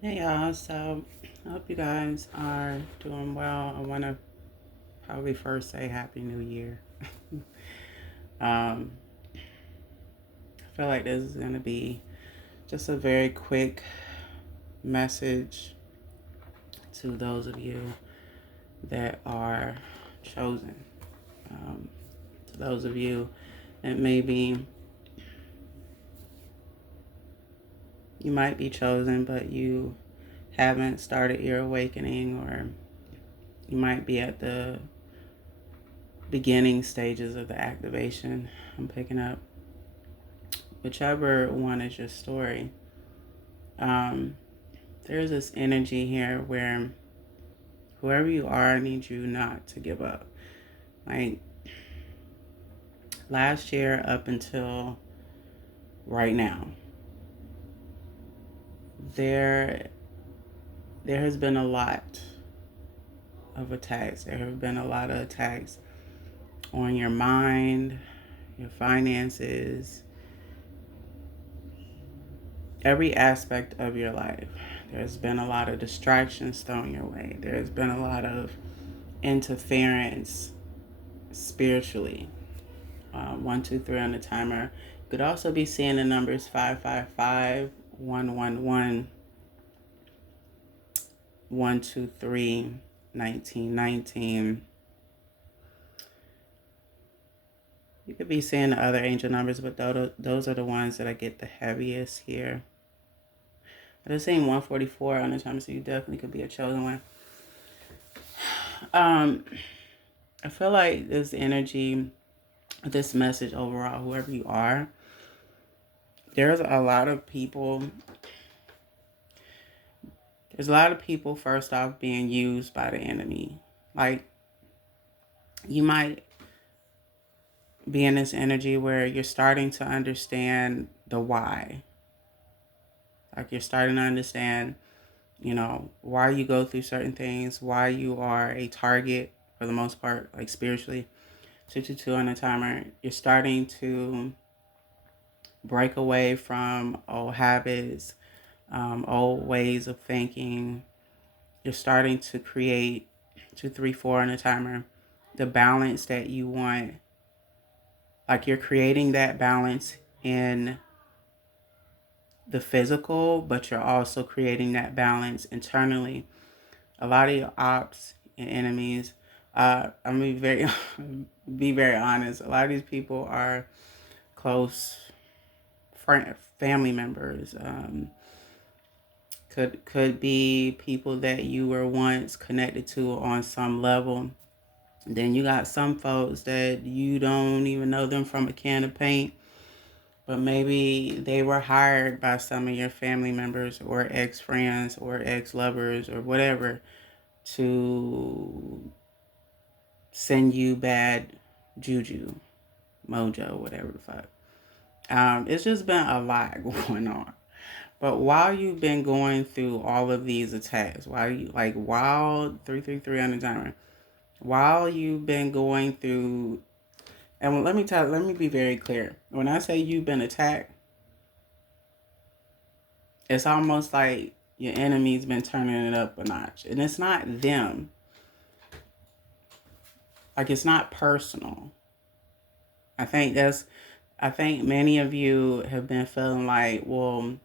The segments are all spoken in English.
Hey y'all, so I hope you guys are doing well. I want to probably first say Happy New Year. um, I feel like this is going to be just a very quick message to those of you that are chosen. Um, to those of you that maybe you might be chosen, but you haven't started your awakening, or you might be at the beginning stages of the activation. I'm picking up whichever one is your story. um, there's this energy here where whoever you are, I need you not to give up. Like last year up until right now, there there has been a lot of attacks. There have been a lot of attacks on your mind, your finances, every aspect of your life. There's been a lot of distractions thrown your way. There's been a lot of interference spiritually. 1, 2, 3 on the timer. You could also be seeing the numbers 555, 111, 123, 1919. You could be seeing the other angel numbers, but those are the ones that I get the heaviest here. I just seen 144 on the timer, so you definitely could be a chosen one. Um, I feel like this energy, this message overall, whoever you are, there's a lot of people There's a lot of people, first off, being used by the enemy. Like, you might be in this energy where you're starting to understand the why. Like, you're starting to understand, why you go through certain things, why you are a target for the most part, like spiritually. 222 on the timer. You're starting to break away from old habits, old ways of thinking. You're starting to create 2, 3, 4 on the timer, the balance that you want. Like you're creating that balance in the physical, but you're also creating that balance internally. A lot of your ops and enemies, I'm gonna be very be very honest. A lot of these people are close family members. Could be people that you were once connected to on some level. Then you got some folks that you don't even know them from a can of paint, but maybe they were hired by some of your family members or ex-friends or ex-lovers or whatever to send you bad juju, mojo, whatever the fuck. It's just been a lot going on. But while you've been going through all of these attacks, while 333 on the timer, while you've been going through, and let me be very clear. When I say you've been attacked, it's almost like your enemy's been turning it up a notch. And it's not them. Like, it's not personal. I think that's I think many of you have been feeling like, well,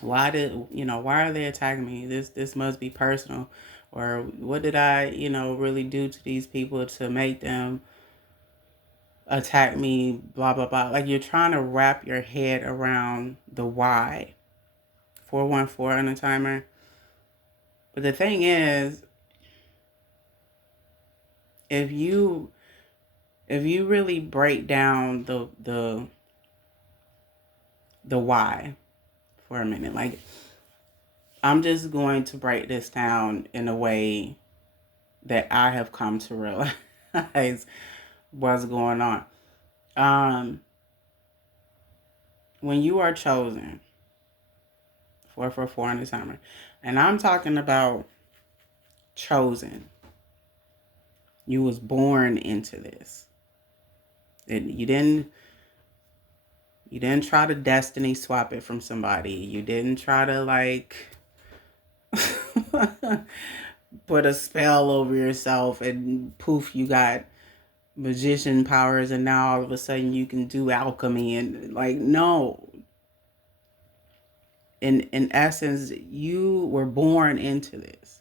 why are they attacking me? This must be personal. Or what did I, really do to these people to make them attack me, blah blah blah. Like, you're trying to wrap your head around the why. 414 on the timer. But the thing is, if you really break down the why for a minute, like, I'm just going to break this down in a way that I have come to realize what's going on. Um, when you are chosen, 444 on the timer, and I'm talking about chosen. You was born into this. You didn't try to destiny swap it from somebody. You didn't try to, like, put a spell over yourself and poof, you got magician powers, and now all of a sudden you can do alchemy. And like, no, in essence, you were born into this.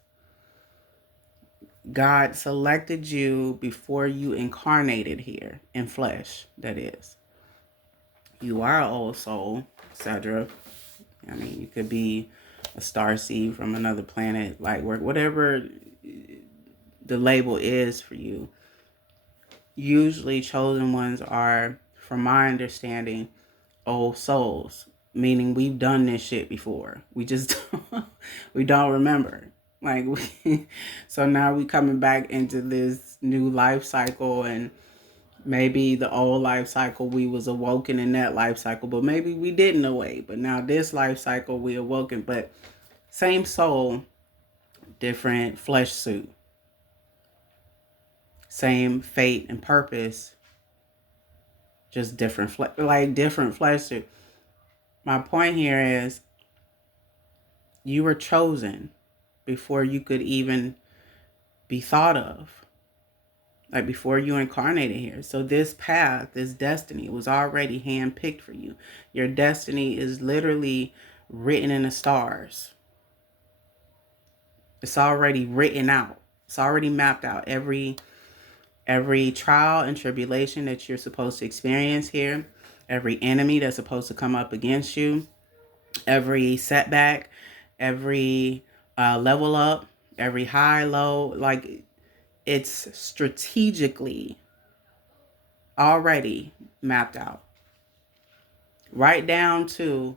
God selected you before you incarnated here in flesh, that is. You are an old soul, etc. I mean, you could be a star seed from another planet, light work, whatever the label is for you. Usually chosen ones are, from my understanding, old souls, meaning we've done this shit before. We just we don't remember. Like so now we coming back into this new life cycle, and maybe the old life cycle we was awoken in that life cycle, but maybe we didn't awake. But now this life cycle we awoken, but same soul, different flesh suit. Same fate and purpose, just different different flesh suit. My point here is you were chosen before you could even be thought of, like before you incarnated here. So this path, this destiny was already handpicked for you. Your destiny is literally written in the stars. It's already written out. It's already mapped out. Every trial and tribulation that you're supposed to experience here, every enemy that's supposed to come up against you, every setback, every level up, every high, low, like it's strategically already mapped out. Right down to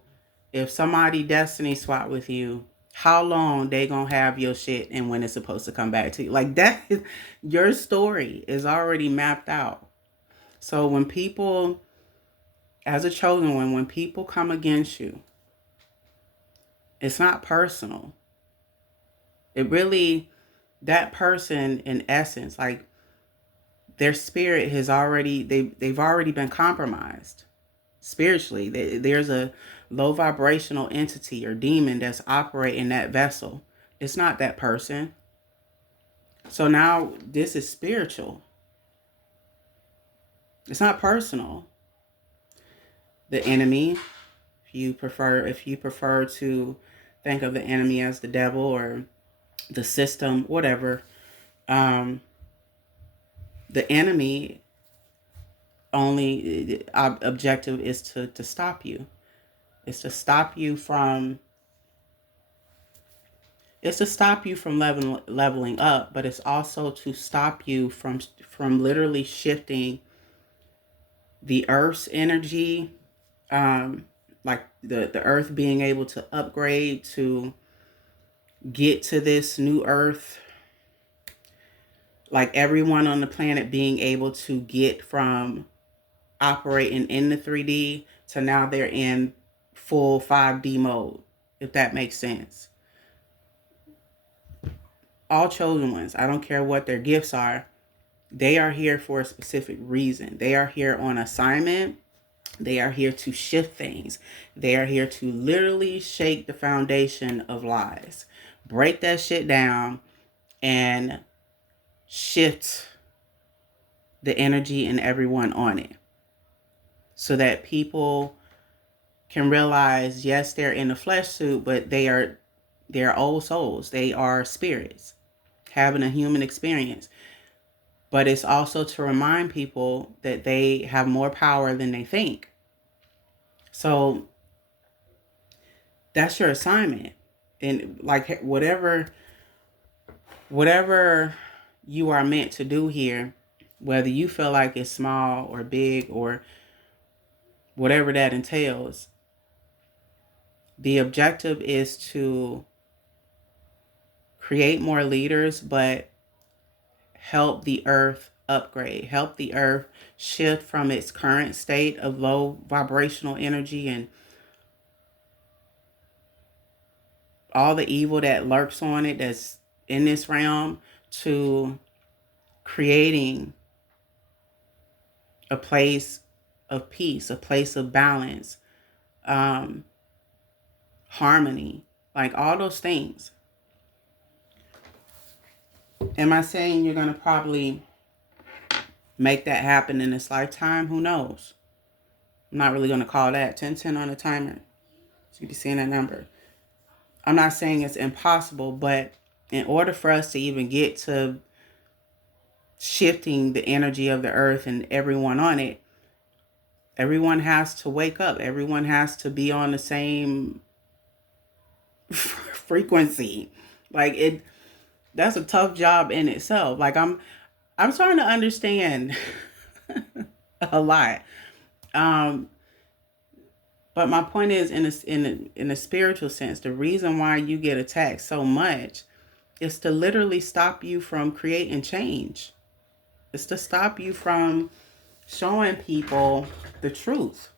if somebody destiny swap with you, how long they gonna have your shit and when it's supposed to come back to you. Like that is, your story is already mapped out. So when people, as a chosen one, when people come against you, it's not personal. It really, that person in essence, like their spirit has already, they've already been compromised spiritually. There's a low vibrational entity or demon that's operating that vessel. It's not that person. So now this is spiritual. It's not personal. The enemy, if you prefer to think of the enemy as the devil or the system, whatever, the enemy only objective is to stop you. It's to stop you from leveling up, but it's also to stop you from literally shifting the earth's energy, like the earth being able to upgrade to get to this new earth, like everyone on the planet being able to get from operating in the 3D to now they're in full 5D mode, if that makes sense. All chosen ones, I don't care what their gifts are, they are here for a specific reason. They are here on assignment. They are here to shift things. They are here to literally shake the foundation of lies, break that shit down, and shift the energy and everyone on it so that people can realize, yes, they're in a flesh suit, but they're old souls. They are spirits having a human experience. But it's also to remind people that they have more power than they think. So that's your assignment. And like whatever you are meant to do here, whether you feel like it's small or big or whatever that entails, the objective is to create more leaders, but help the earth upgrade, help the earth shift from its current state of low vibrational energy and all the evil that lurks on it that's in this realm to creating a place of peace, a place of balance, harmony, like all those things. Am I saying you're going to probably make that happen in this lifetime? Who knows? I'm not really going to call that 1010 on the timer. So you be seeing that number. I'm not saying it's impossible, but in order for us to even get to shifting the energy of the earth and everyone on it, everyone has to wake up. Everyone has to be on the same frequency. Like it, that's a tough job in itself. Like I'm starting to understand a lot. Um, but my point is, in a spiritual sense, the reason why you get attacked so much is to literally stop you from creating change. It's to stop you from showing people the truth,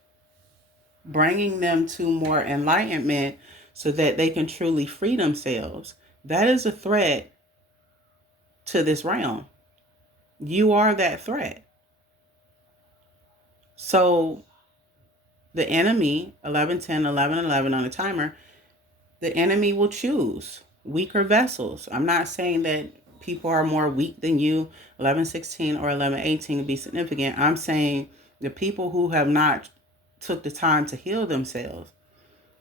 bringing them to more enlightenment so that they can truly free themselves. That is a threat to this realm. You are that threat. So the enemy, 1110, 1111 on the timer, the enemy will choose weaker vessels. I'm not saying that people are more weak than you, 1116 or 1118 to be significant. I'm saying the people who have not took the time to heal themselves,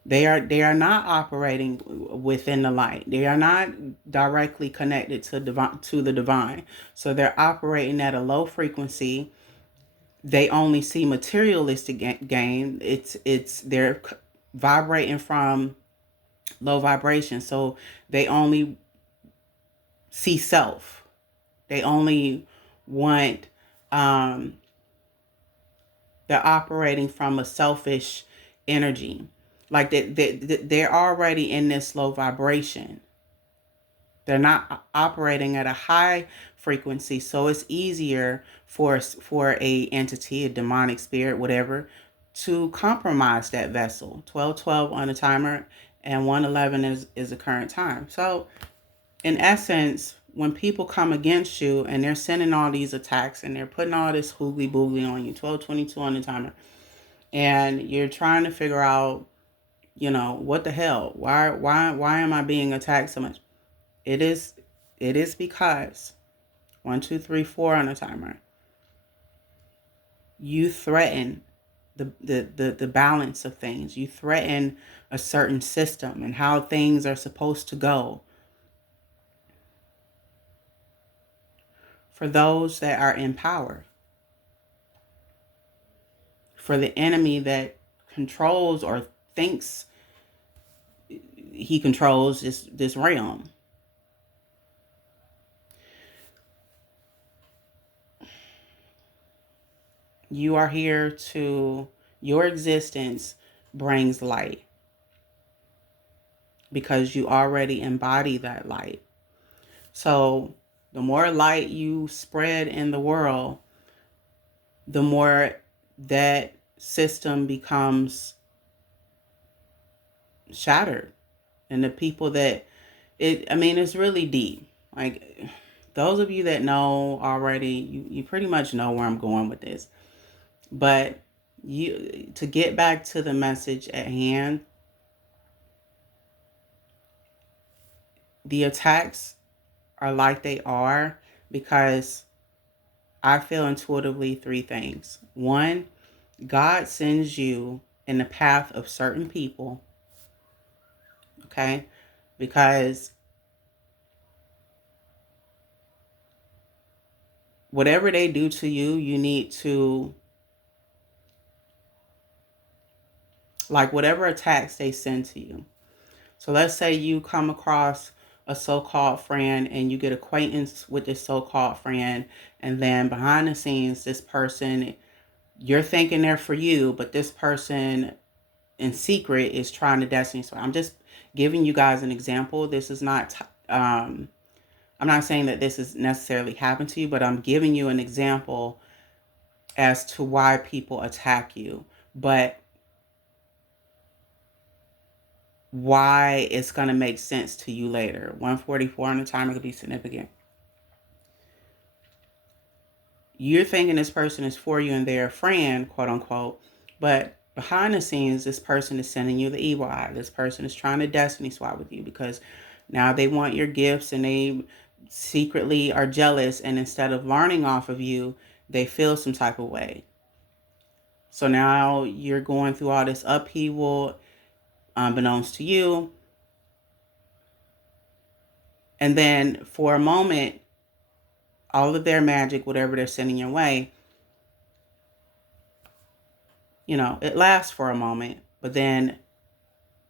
they are not operating within the light. They are not directly connected to the divine. So they're operating at a low frequency. They only see materialistic gain. They're vibrating from low vibration. So they only see self. They only want, they're operating from a selfish energy. Like they're already in this low vibration. They're not operating at a high frequency. So it's easier for a entity, a demonic spirit, whatever, to compromise that vessel. 1212 on the timer and 111 is the current time. So in essence, when people come against you and they're sending all these attacks and they're putting all this hoogly boogly on you, 1222 on the timer, and you're trying to figure out, what the hell? Why am I being attacked so much? It is because 1, 2, 3, 4 on the timer. You threaten the balance of things. You threaten a certain system and how things are supposed to go. For those that are in power. For the enemy that controls or thinks he controls this realm. You are here your existence brings light because you already embody that light. So the more light you spread in the world, the more that system becomes shattered. And the people that it's really deep. Like those of you that know already, you pretty much know where I'm going with this. But to get back to the message at hand, the attacks are like they are because I feel intuitively 3 things. 1, God sends you in the path of certain people, okay? Because whatever they do to you, you need to, like whatever attacks they send to you. So let's say you come across a so-called friend and you get acquaintance with this so-called friend, and then behind the scenes, this person, you're thinking they're for you, but this person in secret is trying to destiny. So I'm just giving you guys an example. This is not, I'm not saying that this has necessarily happened to you, but I'm giving you an example as to why people attack you. But why it's going to make sense to you later. 144 on the timer could be significant. You're thinking this person is for you and they're a friend, quote unquote, but behind the scenes, this person is sending you the evil eye. This person is trying to destiny swap with you because now they want your gifts and secretly are jealous, and instead of learning off of you, they feel some type of way. So now you're going through all this upheaval unbeknownst to you. And then for a moment, all of their magic, whatever they're sending your way, it lasts for a moment, but then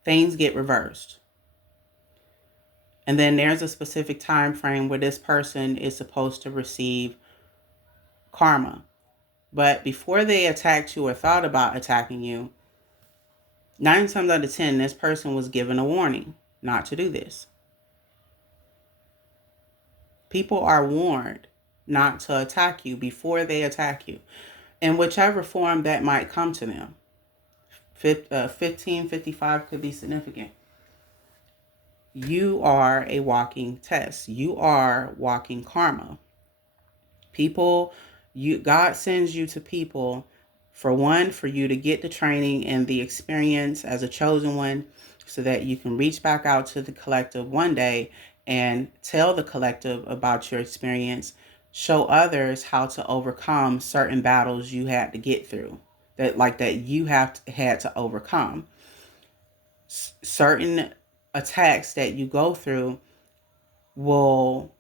things get reversed. And then there's a specific time frame where this person is supposed to receive karma. But before they attacked you or thought about attacking you, 9 times out of 10, this person was given a warning not to do this. People are warned not to attack you before they attack you, in whichever form that might come to them. 1555 could be significant. You are a walking test. You are walking karma. God sends you to people, for one, for you to get the training and the experience as a chosen one, so that you can reach back out to the collective one day and tell the collective about your experience, show others how to overcome certain battles you had to get through, that you had to overcome. Certain attacks that you go through will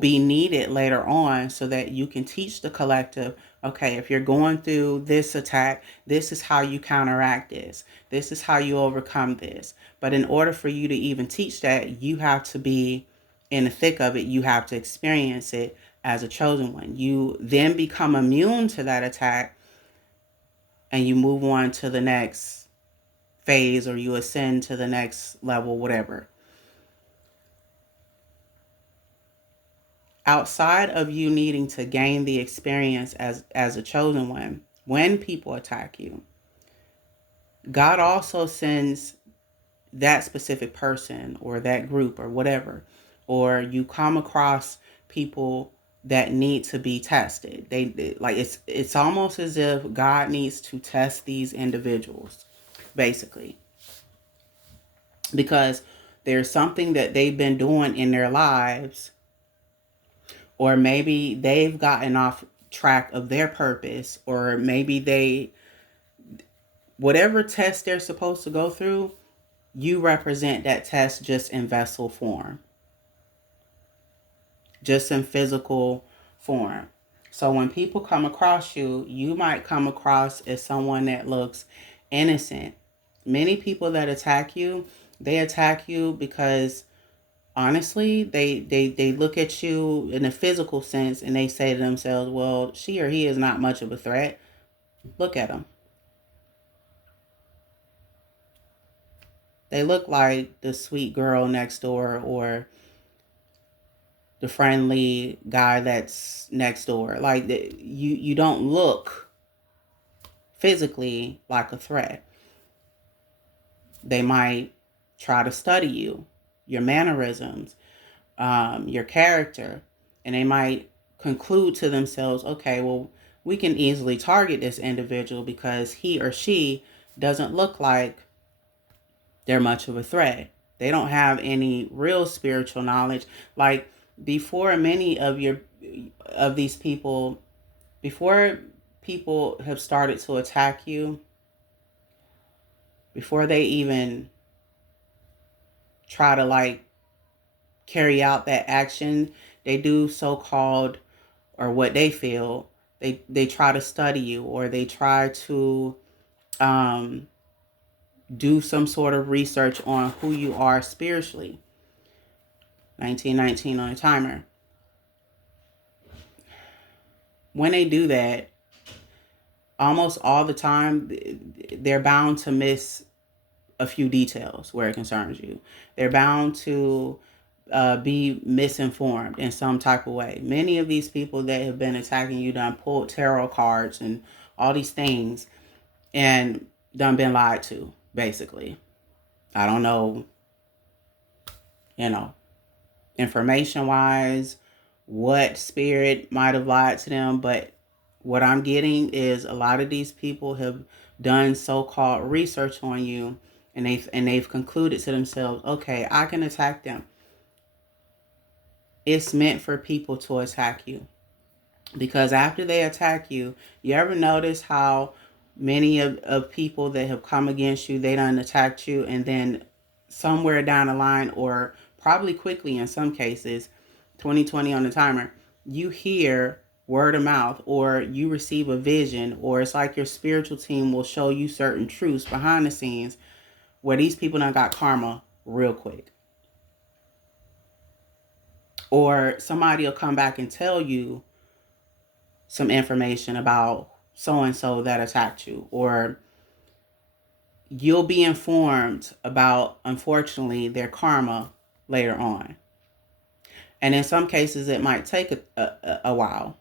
be needed later on, so that you can teach the collective, okay, if you're going through this attack, this is how you counteract this. This is how you overcome this. But in order for you to even teach that, you have to be in the thick of it. You have to experience it as a chosen one. You then become immune to that attack, and you move on to the next phase, or you ascend to the next level, whatever. Outside of you needing to gain the experience as a chosen one, when people attack you, God also sends that specific person or that group or whatever, or you come across people that need to be tested. They like, it's almost as if God needs to test these individuals, basically, because there's something that they've been doing in their lives, or maybe they've gotten off track of their purpose, or maybe whatever test they're supposed to go through, you represent that test just in vessel form, just in physical form. So when people come across you, you might come across as someone that looks innocent. Many people that attack you, they attack you because honestly, they look at you in a physical sense and they say to themselves, well, she or he is not much of a threat. Look at them. They look like the sweet girl next door, or the friendly guy that's next door. Like, you don't look physically like a threat. They might try to study you, your mannerisms, your character, and they might conclude to themselves, okay, well, we can easily target this individual because he or she doesn't look like they're much of a threat. They don't have any real spiritual knowledge. Like, before many of these people, before people have started to attack you, before they even try to like carry out that action, they do so-called, or what they feel, they try to study you, or they try to do some sort of research on who you are spiritually. 1919 on a timer. When they do that, almost all the time, they're bound to miss a few details where it concerns you. They're bound to be misinformed in some type of way. Many of these people that have been attacking you done pulled tarot cards and all these things and done been lied to, basically. I don't know, information wise, what spirit might have lied to them, but what I'm getting is a lot of these people have done so-called research on you, they've concluded to themselves, okay, I can attack them. It's meant for people to attack you. Because after they attack you, you ever notice how many of people that have come against you, they done attacked you, and then somewhere down the line, or probably quickly in some cases, 2020 on the timer, you hear word of mouth, or you receive a vision, or it's like your spiritual team will show you certain truths behind the scenes where these people done got karma real quick. Or somebody will come back and tell you some information about so and so that attacked you, or you'll be informed about, unfortunately, their karma later on. And in some cases, it might take a while,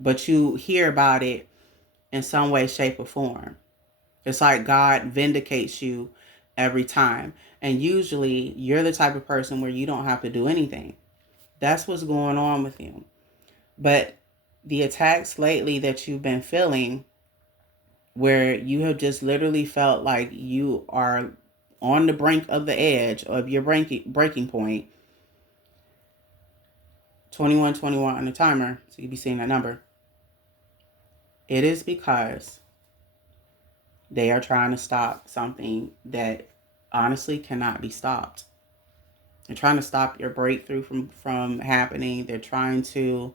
but you hear about it in some way, shape, or form. It's like God vindicates you every time. And usually, you're the type of person where you don't have to do anything. That's what's going on with you. But the attacks lately that you've been feeling, where you have just literally felt like you are on the brink of the edge of your breaking point, 2121 on the timer, so you'll be seeing that number. It is because they are trying to stop something that honestly cannot be stopped. They're trying to stop your breakthrough from happening. They're trying to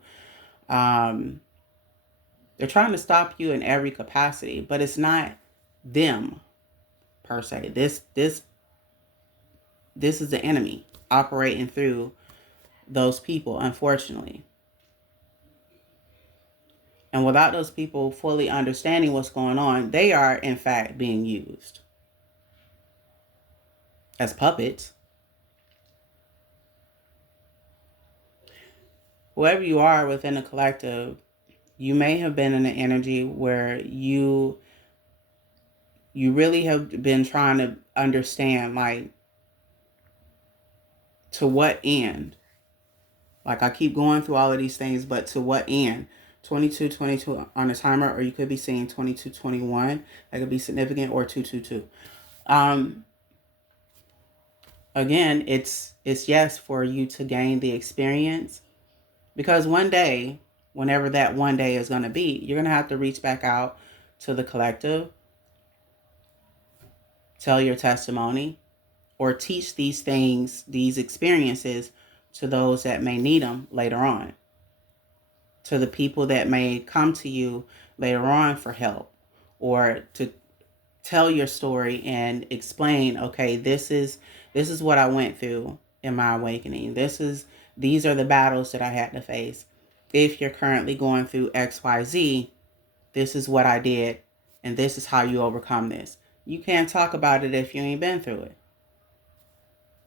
stop you in every capacity, but it's not them per se. This is the enemy operating through those people, unfortunately. And without those people fully understanding what's going on, they are in fact being used as puppets. Whoever you are within a collective, you may have been in an energy where you really have been trying to understand, like, to what end. Like, I keep going through all of these things, but to what end? 2222 on the timer, or you could be seeing 2221. That could be significant, or 222. Again, it's yes for you to gain the experience, because one day, whenever that one day is going to be, you're going to have to reach back out to the collective, tell your testimony, or teach these things, these experiences, to those that may need them later on, to the people that may come to you later on for help, or to tell your story and explain, okay, this is what I went through in my awakening. These are the battles that I had to face. If you're currently going through XYZ, this is what I did, and this is how you overcome this. You can't talk about it if you ain't been through it.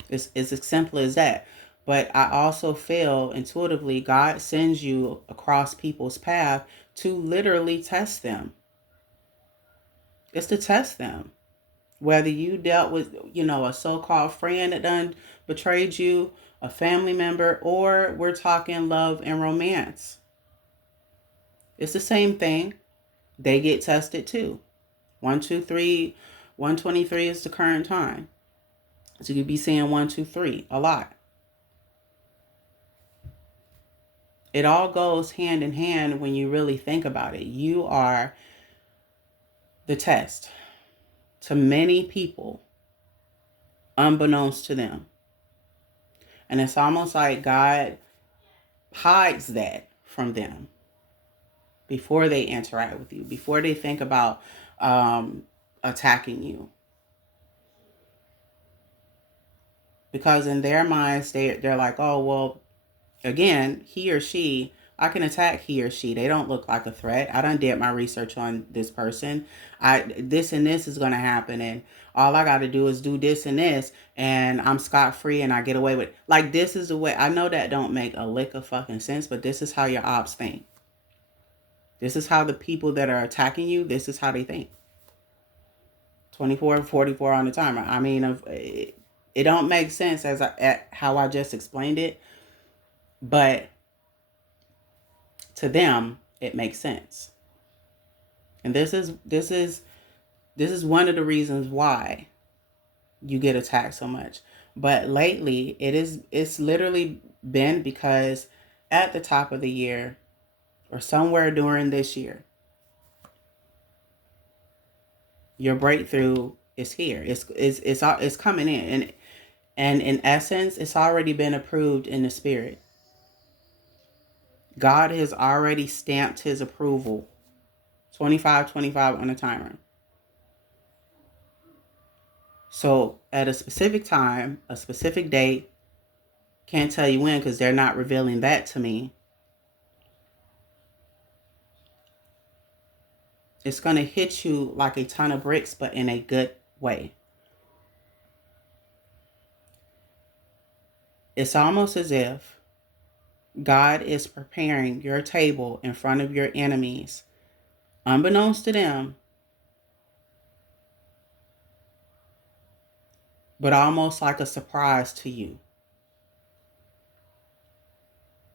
It's as simple as that. But I also feel intuitively God sends you across people's path to literally test them. It's to test them. Whether you dealt with, a so-called friend that done betrayed you, a family member, or we're talking love and romance. It's the same thing. They get tested too. 123, 123 is the current time. So you'd be seeing 123 a lot. It all goes hand in hand when you really think about it. You are the test to many people, unbeknownst to them. And it's almost like God hides that from them before they interact with you, before they think about attacking you. Because in their minds, they're like, oh, well, again, he or she, I can attack he or she. They don't look like a threat. I done did my research on this person. This and this is going to happen, and all I got to do is do this and this, and I'm scot-free and I get away with it. Like, this is the way. I know that don't make a lick of fucking sense, but this is how your ops think. This is how the people that are attacking you, this is how they think. 2444 on the timer. I mean, it don't make sense how I just explained it, but to them it makes sense. And this is one of the reasons why you get attacked so much. But lately, it's literally been because at the top of the year or somewhere during this year, your breakthrough is here. It's coming in, and in essence, it's already been approved in the spirit. God has already stamped his approval. 25, 25 on the timer. So at a specific time, a specific date, can't tell you when because they're not revealing that to me. It's going to hit you like a ton of bricks, but in a good way. It's almost as if God is preparing your table in front of your enemies, unbeknownst to them, but almost like a surprise to you.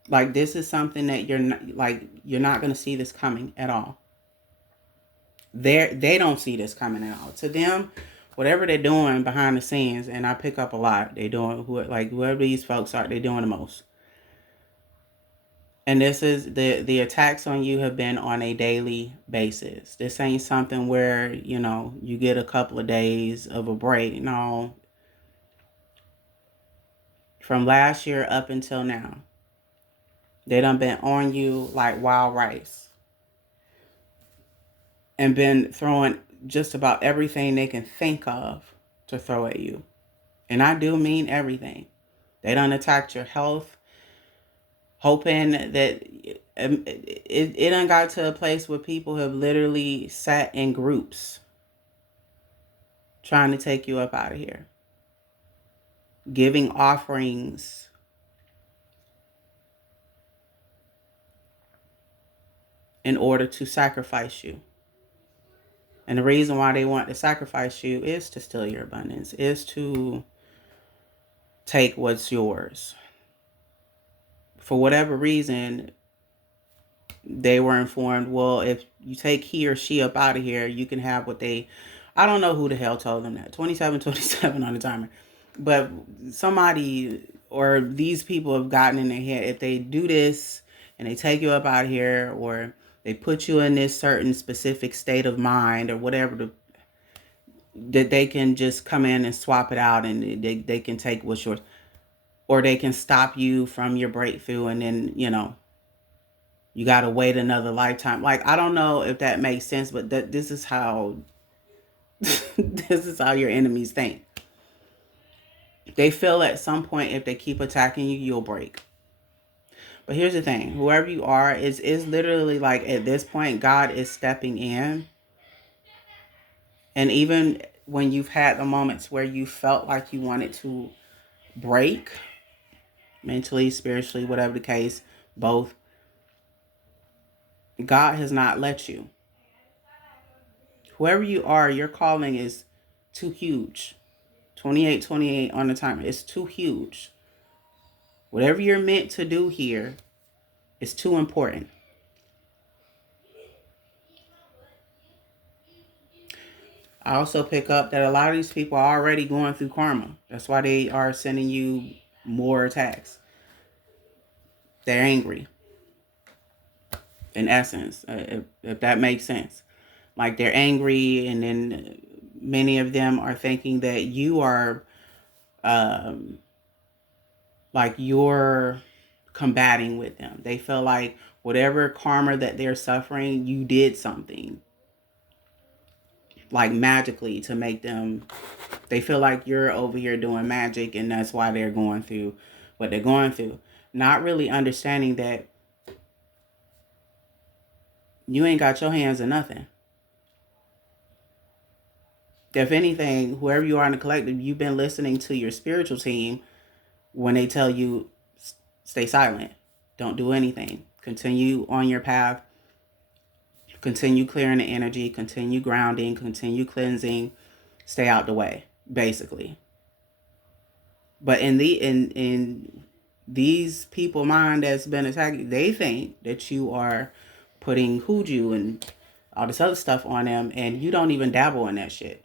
Like this is something that you're not going to see this coming at all. They don't see this coming at all. To them, whatever they're doing behind the scenes, and I pick up a lot, they doing whoever these folks are, they're doing the most. And this is the attacks on you have been on a daily basis. This ain't something where, you get a couple of days of a break. No. From last year up until now, they done been on you like wild rice. And been throwing just about everything they can think of to throw at you. And I do mean everything. They done attacked your health, hoping that it done got to a place where people have literally sat in groups trying to take you up out of here, giving offerings in order to sacrifice you. And the reason why they want to sacrifice you is to steal your abundance, is to take what's yours. For whatever reason, they were informed, well, if you take he or she up out of here, you can have what they, I don't know who the hell told them that. 27 on the timer. But somebody or these people have gotten in their head, if they do this and they take you up out of here, or they put you in this certain specific state of mind or whatever, that they can just come in and swap it out and they can take what's yours. Or they can stop you from your breakthrough and then, you got to wait another lifetime. Like, I don't know if that makes sense, but this is how this is how your enemies think. They feel at some point if they keep attacking you, you'll break. But here's the thing. Whoever you are is literally like at this point, God is stepping in. And even when you've had the moments where you felt like you wanted to break, mentally, spiritually, whatever the case, both, God has not let you. Whoever you are, your calling is too huge. 28 on the timer. It's too huge. Whatever you're meant to do here is too important. I also pick up that a lot of these people are already going through karma. That's why they are sending you more attacks. They're angry. In essence, if that makes sense. Like they're angry, and then many of them are thinking that you are like you're combating with them. They feel like whatever karma that they're suffering, you did something like magically to make them, they feel like you're over here doing magic, and that's why they're going through what they're going through. Not really understanding that you ain't got your hands in nothing. If anything, whoever you are in the collective, you've been listening to your spiritual team when they tell you stay silent, don't do anything, continue on your path, continue clearing the energy, continue grounding, continue cleansing, stay out the way, basically. But in these people mind that's been attacked, they think that you are putting hoodoo and all this other stuff on them, and you don't even dabble in that shit.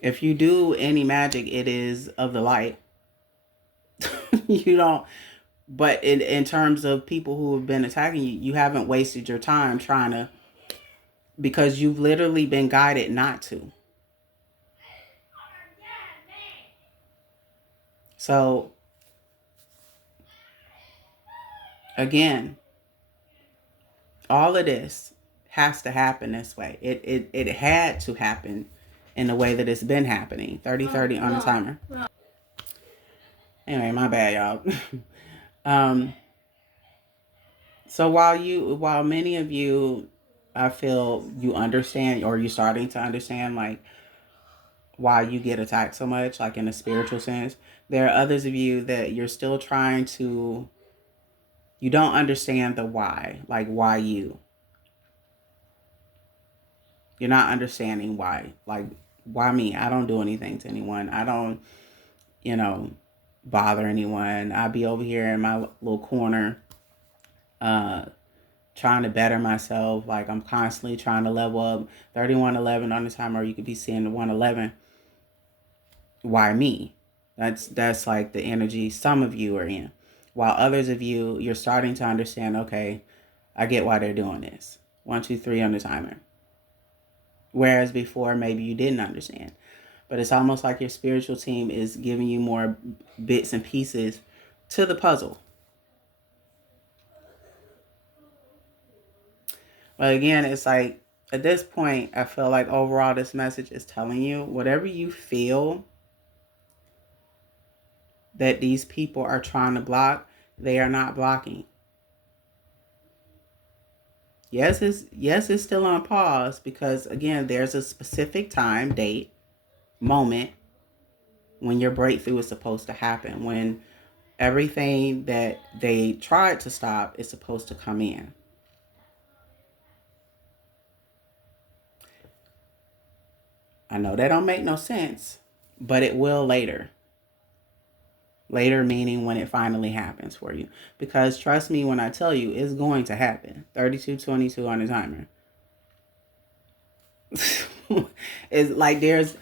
If you do any magic, it is of the light. You don't. But in terms of people who have been attacking you, you haven't wasted your time trying to, because you've literally been guided not to. So again, all of this has to happen this way. It had to happen in the way that it's been happening. 30-30 on the timer. Anyway, my bad, y'all. um, so while many of you, I feel you understand, or you're starting to understand, like, why you get attacked so much, like in a spiritual sense, there are others of you that you're still trying to, you don't understand the why, like why you. You're not understanding why. Like, why me? I don't do anything to anyone. I don't, you know, bother anyone. I be over here in my little corner, uh, trying to better myself. Like, I'm constantly trying to level up. 3111 on the timer, or you could be seeing the 111. Why me? That's like the energy some of you are in. While others of you, you're starting to understand, okay, I get why they're doing this. 1, 2, 3 on the timer. Whereas before, maybe you didn't understand. But it's almost like your spiritual team is giving you more bits and pieces to the puzzle. But again, it's like, at this point, I feel like overall this message is telling you, whatever you feel that these people are trying to block, they are not blocking. Yes, it's still on pause because, again, there's a specific time, date, moment when your breakthrough is supposed to happen, when everything that they tried to stop is supposed to come in. I know that don't make no sense, but it will later. Later meaning when it finally happens for you. Because trust me when I tell you, it's going to happen. 3222 on the timer. It's like there's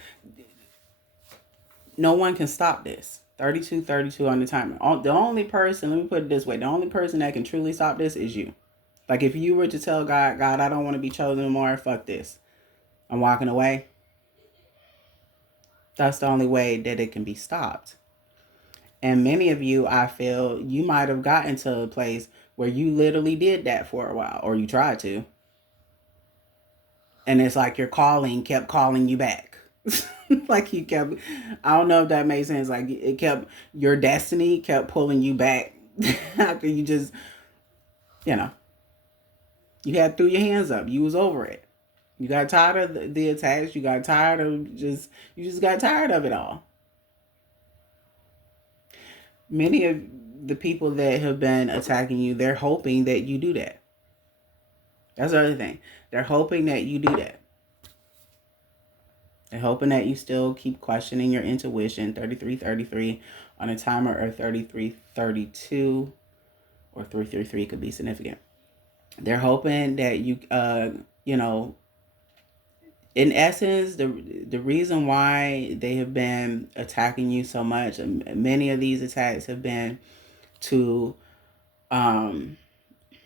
no one can stop this. 3232 on the timer. The only person, let me put it this way, the only person that can truly stop this is you. Like, if you were to tell God, I don't want to be chosen anymore, fuck this, I'm walking away. That's the only way that it can be stopped. And many of you, I feel, you might have gotten to a place where you literally did that for a while, or you tried to. And it's like your calling kept calling you back. Like you kept, I don't know if that makes sense. Like it kept, your destiny kept pulling you back after you just, you know, you had threw your hands up. You was over it. You got tired of the attacks. You got tired of you just got tired of it all. Many of the people that have been attacking you, they're hoping that you do that. That's the other thing. They're hoping that you do that. They're hoping that you still keep questioning your intuition. 3333 on a timer, or 3332 or 333 could be significant. They're hoping that you, you know, in essence, the reason why they have been attacking you so much, many of these attacks have been to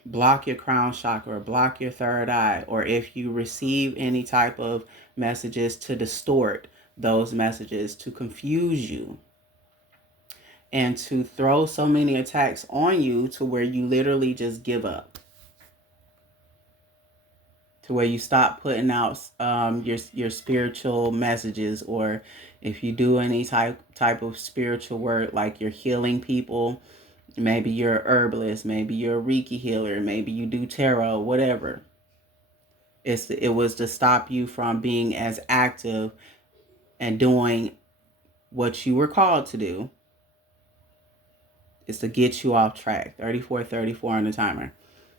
block your crown chakra, or block your third eye, or if you receive any type of messages, to distort those messages, to confuse you, and to throw so many attacks on you to where you literally just give up, to where you stop putting out your spiritual messages, or if you do any type of spiritual work, like you're healing people, maybe you're a herbalist, maybe you're a Reiki healer, maybe you do tarot, whatever. It was to stop you from being as active and doing what you were called to do. It's to get you off track. 3434 on the timer.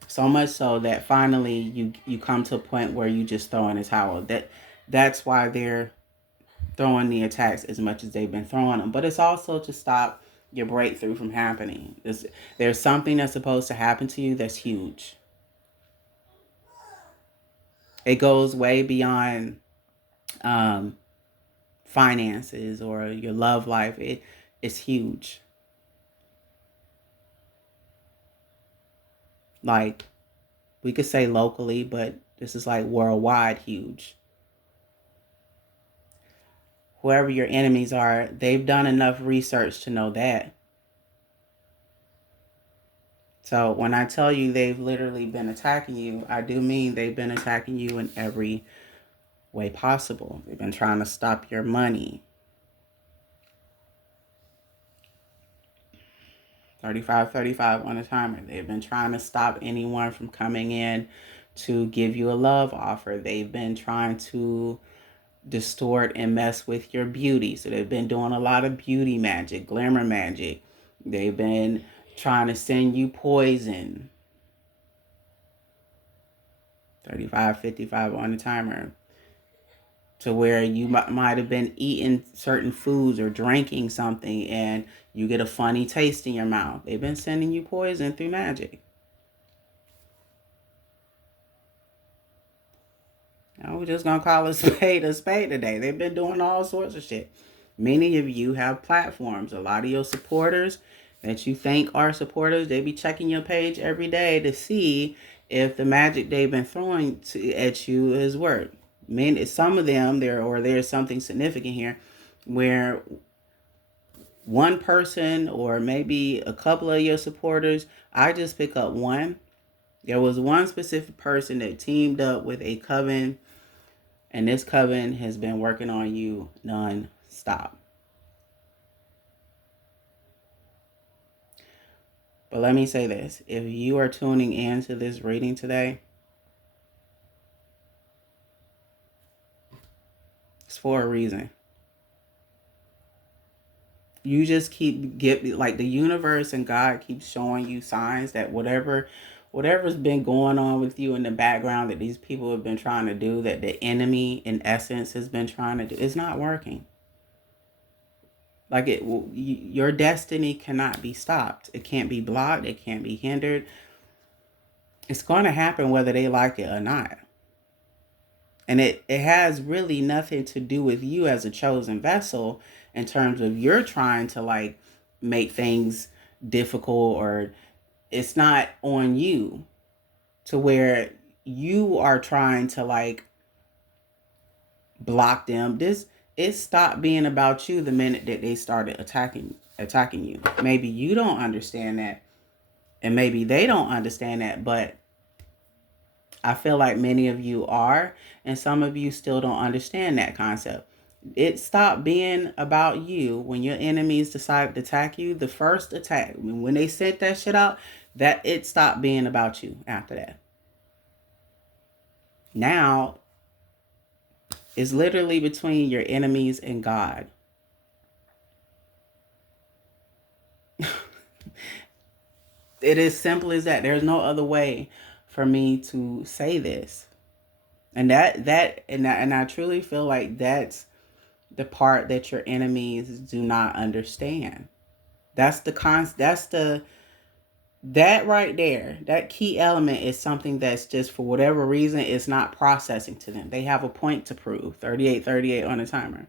So much so that finally you come to a point where you just throw in a towel. That's why they're throwing the attacks as much as they've been throwing them. But it's also to stop your breakthrough from happening. There's something that's supposed to happen to you that's huge. It goes way beyond finances or your love life. It's huge. Like, we could say locally, but this is like worldwide huge. Whoever your enemies are, they've done enough research to know that. So when I tell you they've literally been attacking you, I do mean they've been attacking you in every way possible. They've been trying to stop your money. 35 on the timer. They've been trying to stop anyone from coming in to give you a love offer. They've been trying to distort and mess with your beauty. So they've been doing a lot of beauty magic, glamour magic. They've been trying to send you poison. 55 on the timer. To where you might have been eating certain foods or drinking something and you get a funny taste in your mouth. They've been sending you poison through magic. Now we're just gonna call a spade today. They've been doing all sorts of shit. Many of you have platforms. A lot of your supporters that you think are supporters, they be checking your page every day to see if the magic they've been throwing at you has worked. Some of them there's something significant here where one person or maybe a couple of your supporters, I just pick up one. There was one specific person that teamed up with a coven, and this coven has been working on you non-stop. But let me say this. If you are tuning in to this reading today, it's for a reason. You just like the universe and God keeps showing you signs that whatever's been going on with you in the background that these people have been trying to do, that the enemy in essence has been trying to do, it's not working. Like your destiny cannot be stopped. It can't be blocked. It can't be hindered. It's going to happen whether they like it or not. And it has really nothing to do with you as a chosen vessel in terms of you're trying to like make things difficult, or it's not on you to where you are trying to like block them. It stopped being about you the minute that they started attacking you. Maybe you don't understand that, and maybe they don't understand that, but I feel like many of you are, and some of you still don't understand that concept. It stopped being about you when your enemies decided to attack you. The first attack, when they sent that shit out, that it stopped being about you after that. Now, it's literally between your enemies and God. It is simple as that. There's no other way for me to say this. And I truly feel like that's the part that your enemies do not understand. That right there, that key element is something that's just for whatever reason it's not processing to them. They have a point to prove. 38 on the timer.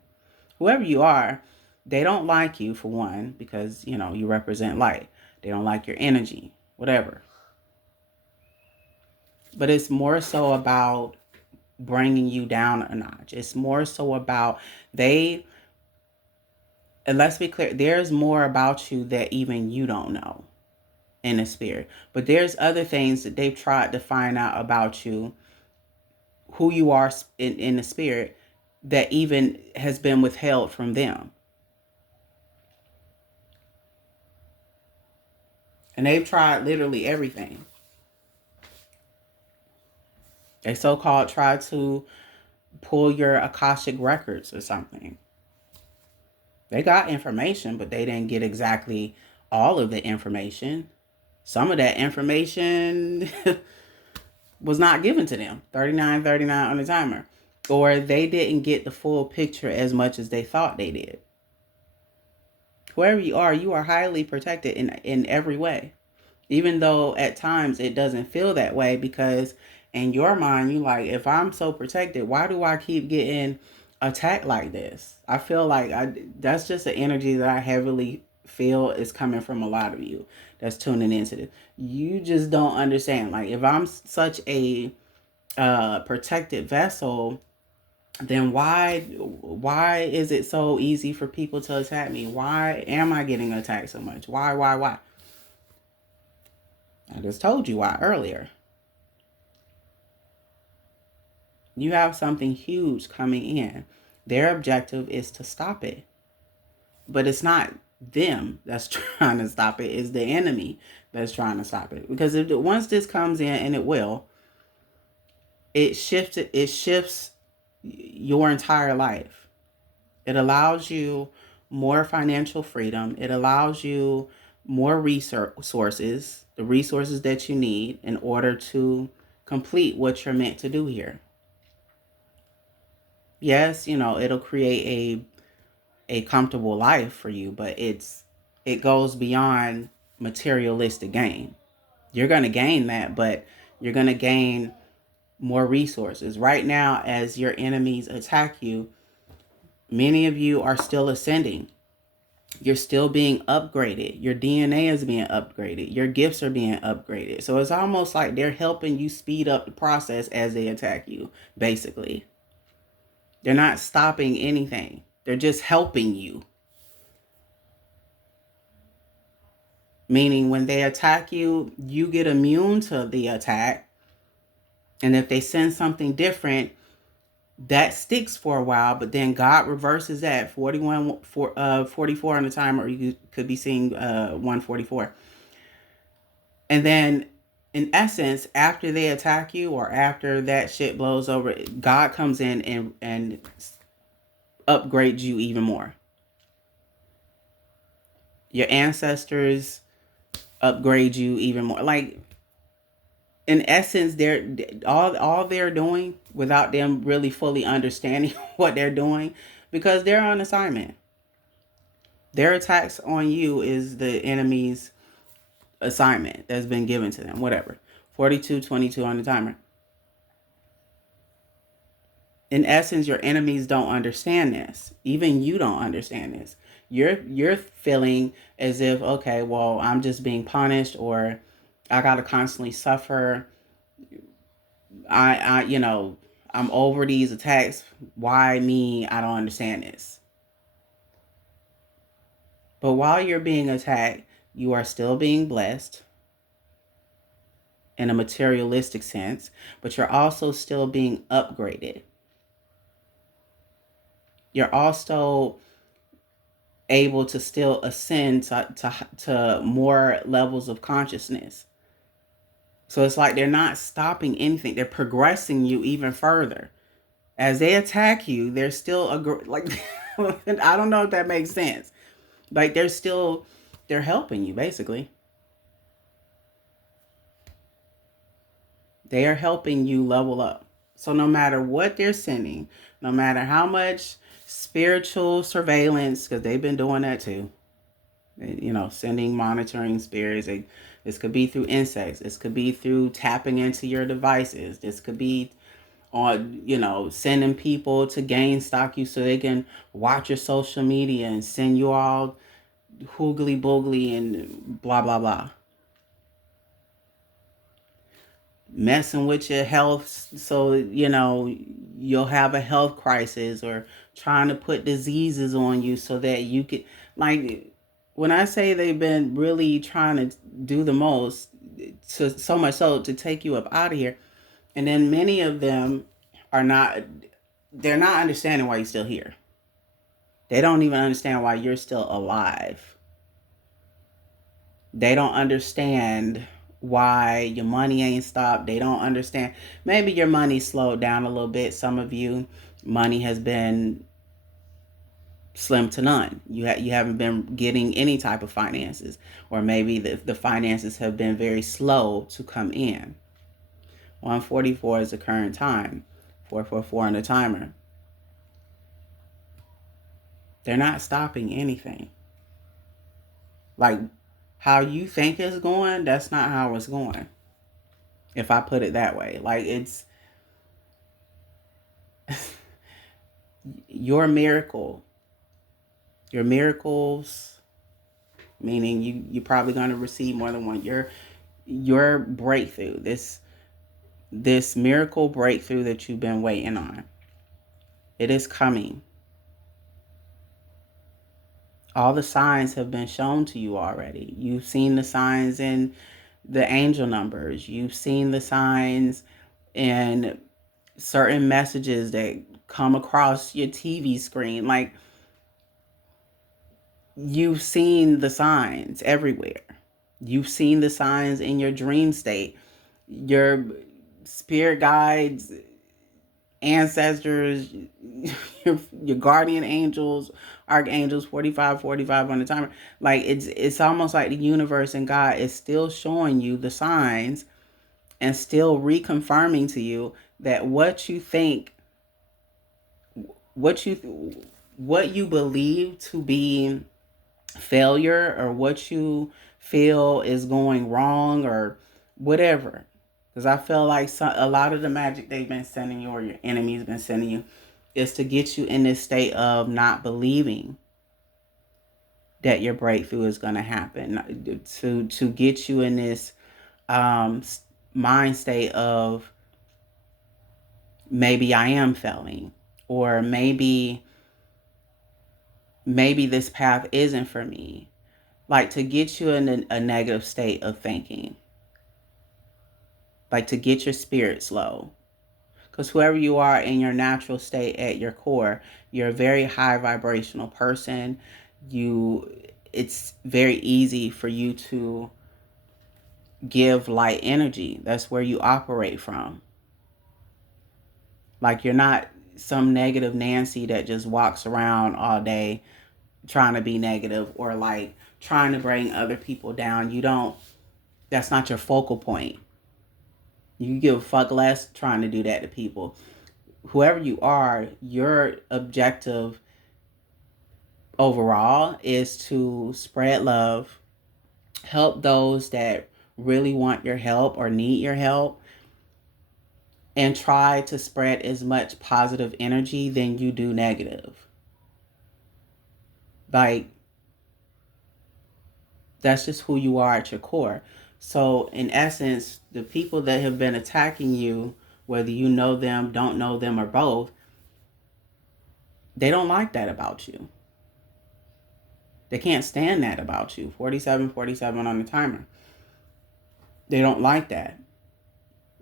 Whoever you are, they don't like you for one because, you represent light. They don't like your energy, whatever. But it's more so about bringing you down a notch. It's more so about and let's be clear, there's more about you that even you don't know in the spirit. But there's other things that they've tried to find out about you, who you are in the spirit, that even has been withheld from them. And they've tried literally everything. They so-called tried to pull your Akashic records or something. They got information, but they didn't get exactly all of the information. Some of that information was not given to them. 39 on the timer. Or they didn't get the full picture as much as they thought they did. Whoever you are highly protected in every way. Even though at times it doesn't feel that way, because in your mind, you like, if I'm so protected, why do I keep getting attack like this. I feel like that's just an energy that I heavily feel is coming from a lot of you that's tuning into this. You just don't understand. Like, if I'm such a protected vessel, then why is it so easy for people to attack me? Why am I getting attacked so much? Why? I just told you why earlier. You have something huge coming in. Their objective is to stop it. But it's not them that's trying to stop it. It's the enemy that's trying to stop it. Because if once this comes in, and it will, it shifts your entire life. It allows you more financial freedom. It allows you more resources, the resources that you need in order to complete what you're meant to do here. Yes, it'll create a comfortable life for you, but it goes beyond materialistic gain. You're going to gain that, but you're going to gain more resources. Right now, as your enemies attack you, many of you are still ascending. You're still being upgraded. Your DNA is being upgraded. Your gifts are being upgraded. So it's almost like they're helping you speed up the process as they attack you, basically. They're not stopping anything. They're just helping you. Meaning when they attack you, you get immune to the attack. And if they send something different, that sticks for a while, but then God reverses that. 44 on the timer, or you could be seeing 144. And then in essence, after they attack you or after that shit blows over, God comes in and upgrades you even more. Your ancestors upgrade you even more. Like, in essence, they're all they're doing, without them really fully understanding what they're doing, because they're on assignment. Their attacks on you is the enemy's assignment that's been given to them. Whatever. 42:22 on the timer. In essence, your enemies don't understand this. Even you don't understand this. You're feeling as if, okay, well, I'm just being punished, or I gotta constantly suffer. I'm over these attacks. Why me? I don't understand this. But while you're being attacked, you are still being blessed in a materialistic sense, but you're also still being upgraded. You're also able to still ascend to more levels of consciousness. So it's like they're not stopping anything. They're progressing you even further. As they attack you, they're still like I don't know if that makes sense. Like, they're helping you, basically. They are helping you level up. So no matter what they're sending, no matter how much spiritual surveillance, because they've been doing that too, sending monitoring spirits. This could be through insects. This could be through tapping into your devices. This could be on, sending people to gain stock you so they can watch your social media and send you all hoogly boogly and blah, blah, blah. Messing with your health so, you'll have a health crisis, or trying to put diseases on you so that you could, like, when I say they've been really trying to do the most, so much so to take you up out of here. And then many of them they're not understanding why you're still here. They don't even understand why you're still alive. They don't understand why your money ain't stopped. They don't understand. Maybe your money slowed down a little bit. Some of you, money has been slim to none. You haven't been getting any type of finances, or maybe the finances have been very slow to come in. 144 is the current time. 444 on the timer. They're not stopping anything. Like, how you think it's going, that's not how it's going. If I put it that way. Like, your miracle, your miracles, meaning you're probably going to receive more than one. Your breakthrough, this miracle breakthrough that you've been waiting on, it is coming. All the signs have been shown to you already. You've seen the signs in the angel numbers. You've seen the signs in certain messages that come across your TV screen. Like, you've seen the signs everywhere. You've seen the signs in your dream state. Your spirit guides, ancestors, your guardian angels, archangels, 45 on the timer. Like, it's almost like the universe and God is still showing you the signs and still reconfirming to you that what you think, what you believe to be failure, or what you feel is going wrong, or whatever. Because I feel like a lot of the magic they've been sending you, or your enemy's been sending you, is to get you in this state of not believing that your breakthrough is going to happen, to get you in this mind state of, maybe I am failing, or maybe this path isn't for me. Like, to get you in a negative state of thinking, like to get your spirits low. Because whoever you are in your natural state at your core, you're a very high vibrational person. It's very easy for you to give light energy. That's where you operate from. Like, you're not some negative Nancy that just walks around all day trying to be negative, or like trying to bring other people down. That's not your focal point. You give a fuck less trying to do that to people. Whoever you are, your objective overall is to spread love, help those that really want your help or need your help, and try to spread as much positive energy than you do negative. Like, that's just who you are at your core. So in essence, the people that have been attacking you, whether you know them, don't know them, or both, they don't like that about you. They can't stand that about you. 47 on the timer. They don't like that.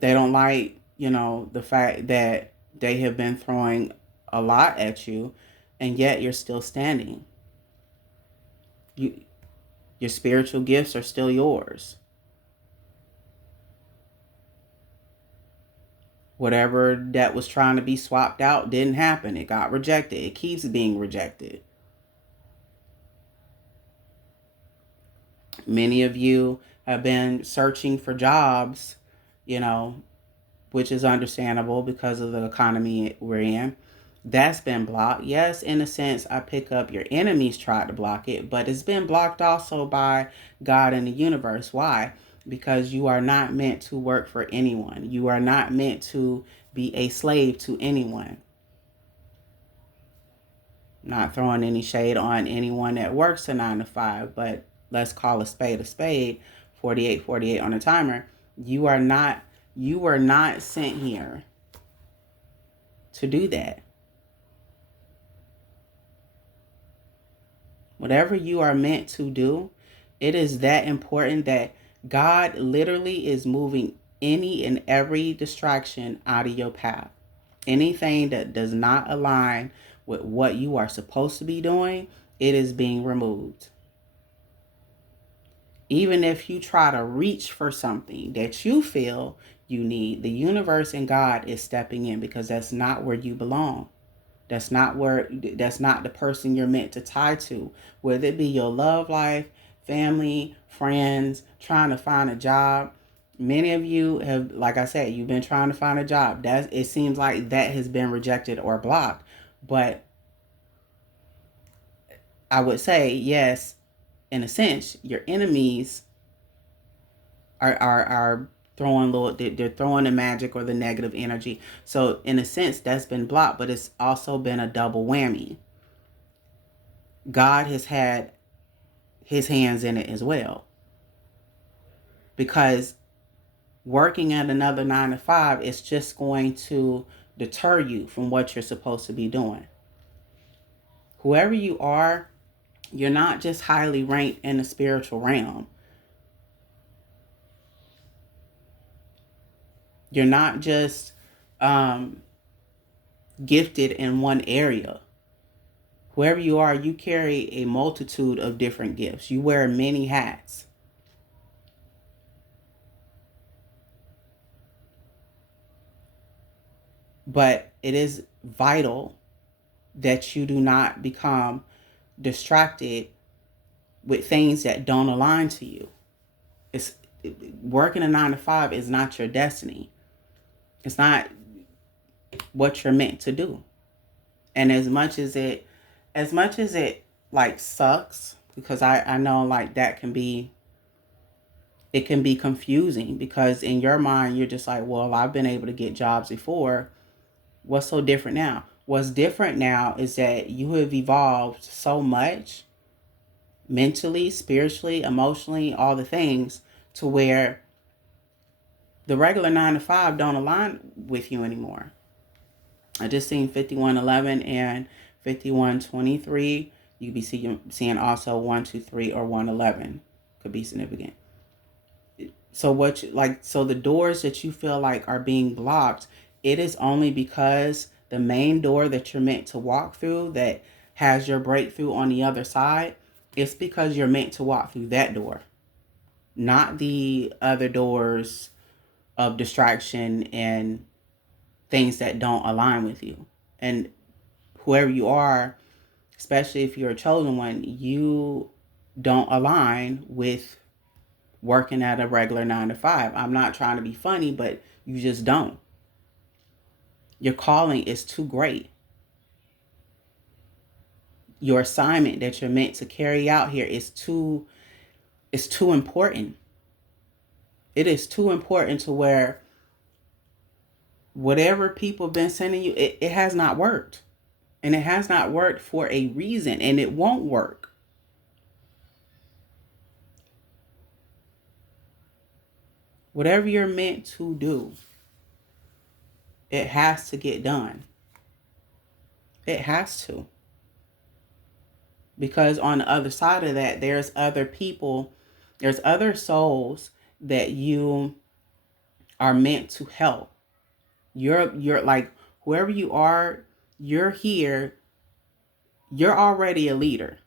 They don't like, the fact that they have been throwing a lot at you, and yet you're still standing. Your spiritual gifts are still yours. Whatever that was trying to be swapped out didn't happen. It got rejected. It keeps being rejected. Many of you have been searching for jobs, which is understandable because of the economy we're in. That's been blocked. Yes, in a sense, I pick up your enemies tried to block it, but it's been blocked also by God and the universe. Why? Because you are not meant to work for anyone. You are not meant to be a slave to anyone. Not throwing any shade on anyone that works a 9 to 5, but let's call a spade a spade. 48 on the timer. You were not sent here to do that. Whatever you are meant to do, it is that important that God literally is moving any and every distraction out of your path. Anything that does not align with what you are supposed to be doing, it is being removed. Even if you try to reach for something that you feel you need, the universe and God is stepping in, because that's not where you belong. That's not the person you're meant to tie to. Whether it be your love life, family, friends, trying to find a job. Many of you have, like I said, you've been trying to find a job. It seems like that has been rejected or blocked. But I would say, yes, in a sense, your enemies are they're throwing the magic or the negative energy. So in a sense, that's been blocked, but it's also been a double whammy. God has had his hands in it as well, because working at another 9 to 5 is just going to deter you from what you're supposed to be doing. Whoever you are, you're not just highly ranked in the spiritual realm. You're not just gifted in one area. Whoever you are, you carry a multitude of different gifts. You wear many hats. But it is vital that you do not become distracted with things that don't align to you. It's working a 9 to 5 is not your destiny. It's not what you're meant to do. And as much as it like sucks, because I know like that can be, it can be confusing, because in your mind you're just like, well, I've been able to get jobs before. What's so different now? What's different now is that you have evolved so much mentally, spiritually, emotionally, all the things, to where the regular 9 to 5 don't align with you anymore. I just seen 5111 and 5123. You could be seeing also 123 or 111 could be significant. So so the doors that you feel like are being blocked, it is only because the main door that you're meant to walk through, that has your breakthrough on the other side, it's because you're meant to walk through that door, not the other doors of distraction and things that don't align with you. And whoever you are, especially if you're a chosen one, you don't align with working at a regular 9 to 5. I'm not trying to be funny, but you just don't. Your calling is too great. Your assignment that you're meant to carry out here is too important. It is too important to where whatever people have been sending you, it has not worked. And it has not worked for a reason, and it won't work. Whatever you're meant to do, it has to get done. It has to. Because on the other side of that, there's other people, there's other souls that you are meant to help. You're like, whoever you are, you're here, you're already a leader.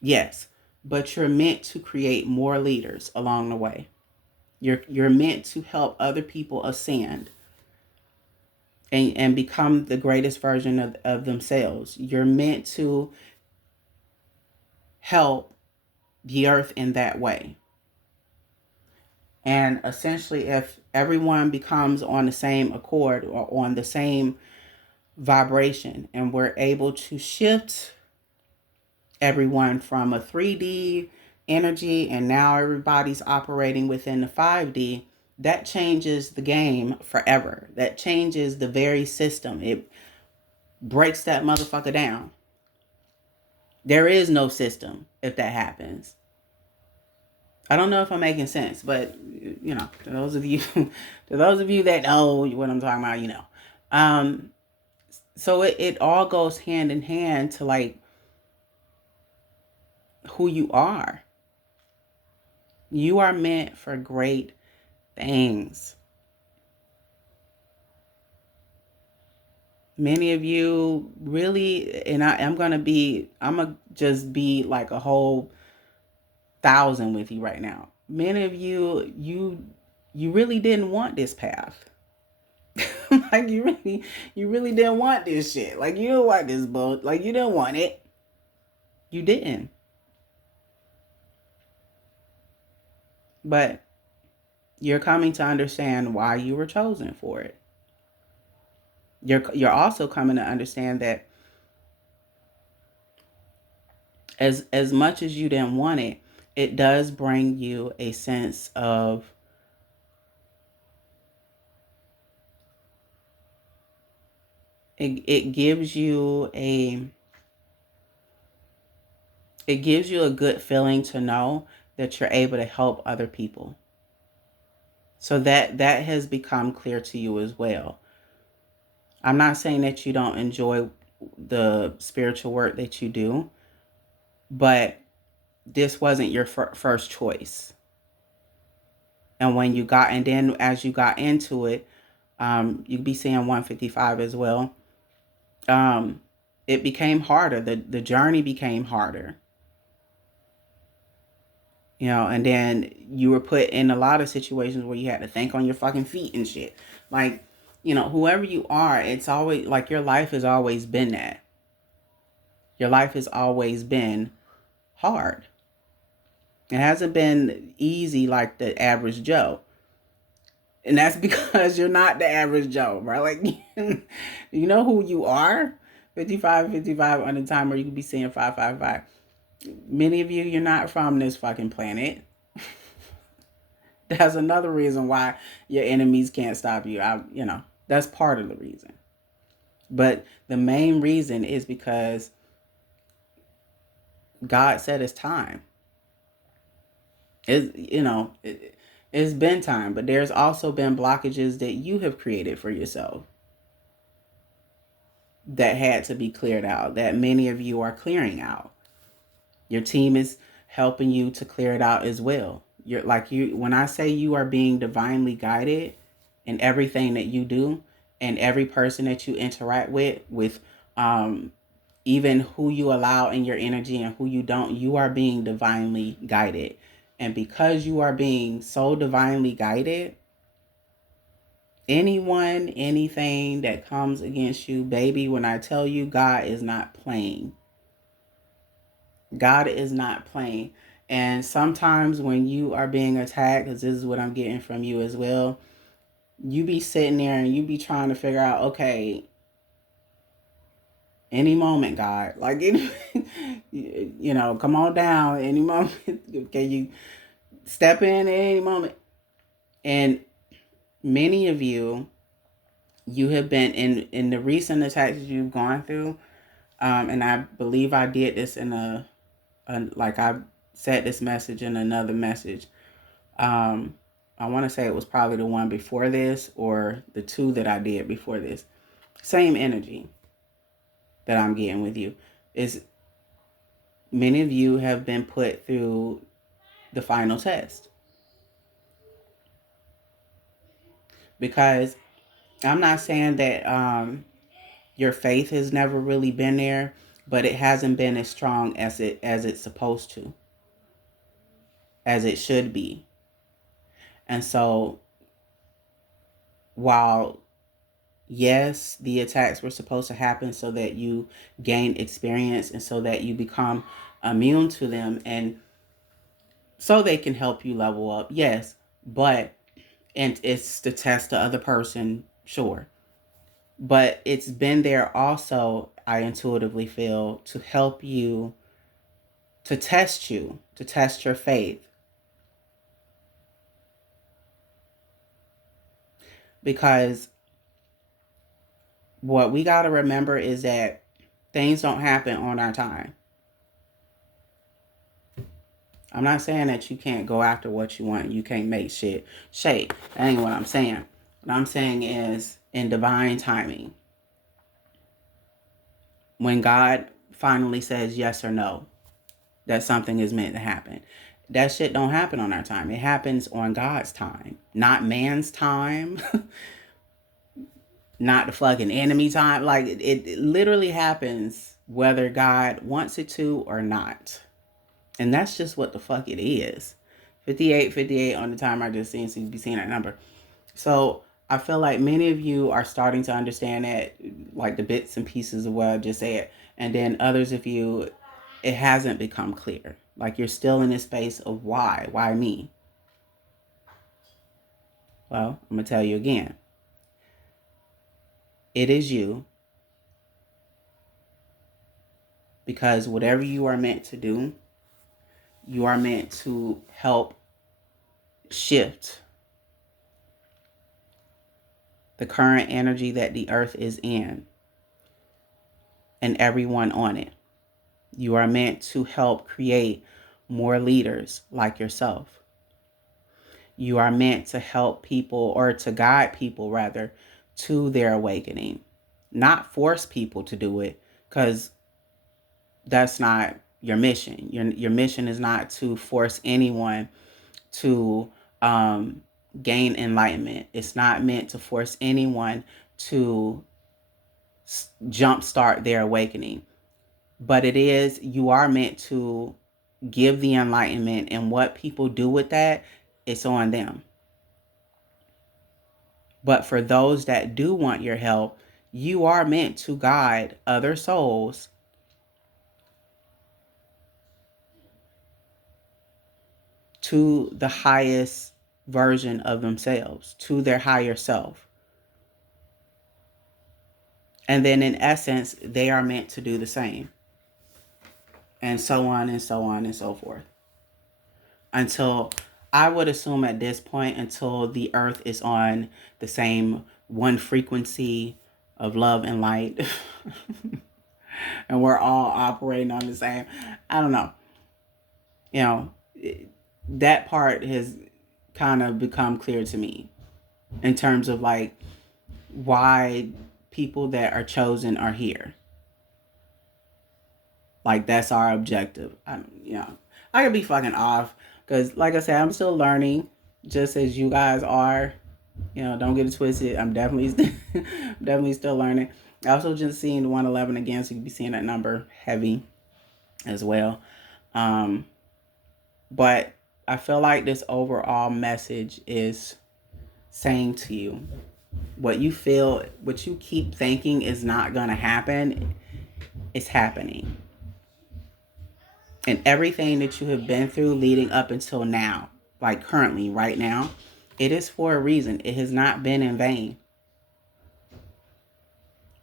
Yes, but you're meant to create more leaders along the way. You're meant to help other people ascend and become the greatest version of themselves. You're meant to help the earth in that way. And essentially, if everyone becomes on the same accord or on the same vibration, and we're able to shift everyone from a 3D energy, and now everybody's operating within the 5D, that changes the game forever. That changes the very system. It breaks that motherfucker down. There is no system if that happens. I don't know if I'm making sense, but you know, to those of you that know what I'm talking about, you know. So it all goes hand in hand to like who you are. You are meant for great things. Many of you really, and I'm gonna just be like a whole 1,000 with you right now. Many of you really didn't want this path. Like you really didn't want this shit. Like you don't want this boat. Like you didn't want it. You didn't. But you're coming to understand why you were chosen for it. You're also coming to understand that as much as you didn't want it, it does bring you a sense of it gives you a good feeling to know that you're able to help other people. So that has become clear to you as well. I'm not saying that you don't enjoy the spiritual work that you do, but this wasn't your first choice. And then as you got into it, you'd be seeing 155 as well. It became harder. The journey became harder. And then you were put in a lot of situations where you had to think on your fucking feet and shit. Like, whoever you are, it's always like your life has always been that. Your life has always been hard. It hasn't been easy like the average Joe. And that's because you're not the average Joe, bro. Like, you know who you are? 55 on the timer, you could be seeing 555. Many of you, you're not from this fucking planet. That's another reason why your enemies can't stop you. That's part of the reason. But the main reason is because God said it's time. It's been time, but there's also been blockages that you have created for yourself that had to be cleared out, that many of you are clearing out. Your team is helping you to clear it out as well. When I say you are being divinely guided in everything that you do and every person that you interact with even who you allow in your energy and who you don't, you are being divinely guided. And because you are being so divinely guided, anyone, anything that comes against you, baby, when I tell you, God is not playing. God is not playing. And sometimes when you are being attacked, because this is what I'm getting from you as well, you be sitting there and you be trying to figure out, okay, any moment, God, like, come on down any moment. Can you step in at any moment? And many of you have been in the recent attacks you've gone through. And I believe I did this in like I said this message in another message. I want to say it was probably the one before this or the two that I did before this. Same energy that I'm getting with you is many of you have been put through the final test. Because I'm not saying that your faith has never really been there, but it hasn't been as strong as it's supposed to, as it should be. And so while yes, the attacks were supposed to happen so that you gain experience and so that you become immune to them and so they can help you level up. Yes, and it's to test the other person, sure. But it's been there also, I intuitively feel, to help you, to test your faith. Because what we got to remember is that things don't happen on our time. I'm not saying that you can't go after what you want. You can't make shit shake. That ain't what I'm saying. What I'm saying is in divine timing. When God finally says yes or no, that something is meant to happen. That shit don't happen on our time. It happens on God's time. Not man's time. Not the fucking enemy time. Like it literally happens whether God wants it to or not. And that's just what the fuck it is. 58 on the timer. I just seen, so you be seeing that number. So I feel like many of you are starting to understand that, like the bits and pieces of what I just said. And then others of you, it hasn't become clear. Like you're still in this space of why? Why me? Well, I'm going to tell you again. It is you. Because whatever you are meant to do, you are meant to help shift the current energy that the earth is in. and everyone on it. You are meant to help create more leaders like yourself. You are meant to help people, or to guide people rather, to their awakening. Not force people to do it, because that's not your mission. Your mission is not to force anyone to gain enlightenment. It's not meant to force anyone to jumpstart their awakening. But you are meant to give the enlightenment, and what people do with that, it's on them. But for those that do want your help, you are meant to guide other souls to the highest version of themselves, to their higher self. And then in essence, they are meant to do the same. And so on and so on and so forth. Until, I would assume at this point, until the earth is on the same one frequency of love and light. And we're all operating on the same, I don't know. You know, that part has kind of become clear to me in terms of like why people that are chosen are here. Like, that's our objective. I could be fucking off because, like I said, I'm still learning, just as you guys are. Don't get it twisted. I'm definitely still learning. I also just seen 111 again, so you can be seeing that number heavy as well. But I feel like this overall message is saying to you, what you feel, what you keep thinking is not going to happen, is happening. And everything that you have been through leading up until now, like currently, right now, it is for a reason. It has not been in vain.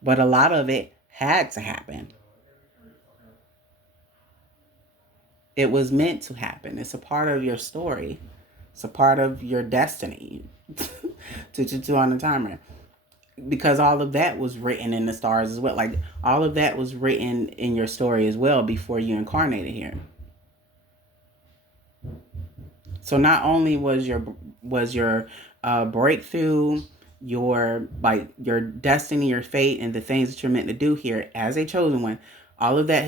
But a lot of it had to happen. It was meant to happen. It's a part of your story. It's a part of your destiny. to on the timer. Because all of that was written in the stars as well. Like, all of that was written in your story as well before you incarnated here. So not only was your breakthrough, your destiny, your fate, and the things that you're meant to do here as a chosen one, all of that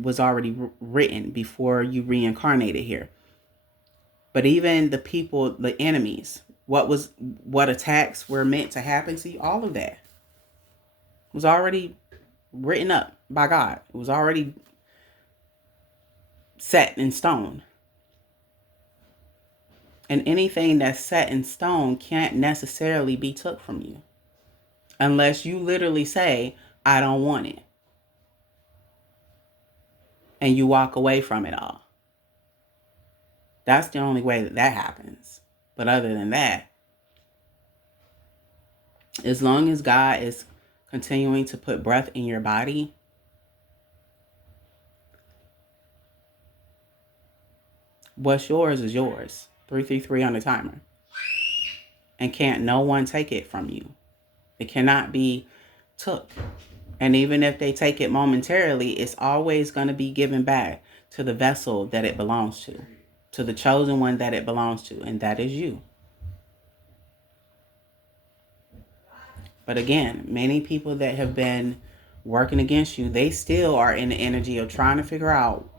was already written before you reincarnated here. But even the people, the enemies, what attacks were meant to happen to you, all of that was already written up by God. It was already set in stone. And anything that's set in stone can't necessarily be took from you. Unless you literally say, I don't want it. And you walk away from it all. That's the only way that happens. But other than that, as long as God is continuing to put breath in your body, what's yours is yours. 333 on the timer. And can't no one take it from you. It cannot be took. And even if they take it momentarily, it's always going to be given back to the vessel that it belongs to the chosen one that it belongs to, and that is you. But again, many people that have been working against you, they still are in the energy of trying to figure out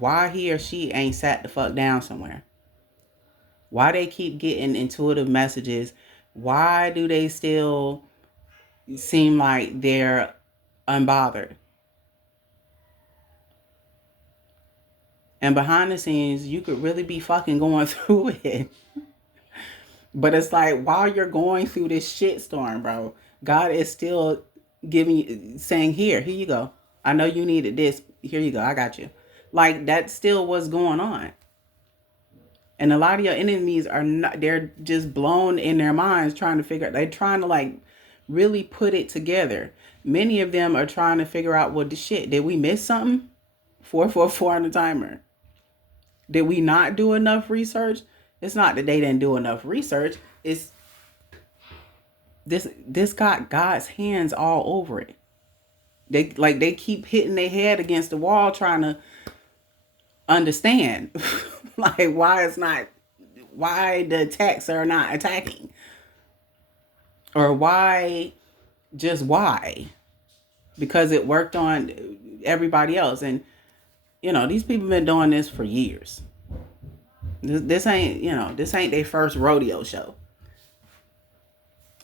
why he or she ain't sat the fuck down somewhere. Why they keep getting intuitive messages. Why do they still seem like they're unbothered? And behind the scenes, you could really be fucking going through it. But it's like, while you're going through this shitstorm, bro, God is still saying, here you go. I know you needed this. Here you go. I got you. Like, that's still what's going on. And a lot of your enemies are not, they're just blown in their minds trying to figure out, they're trying to like really put it together. Many of them are trying to figure out, well, shit, did we miss something? 444 on the timer. Did we not do enough research? It's not that they didn't do enough research. It's this got God's hands all over it. They keep hitting their head against the wall trying to understand like why the attacks are not attacking, or why, because it worked on everybody else. And these people been doing this for years. This ain't their first rodeo show.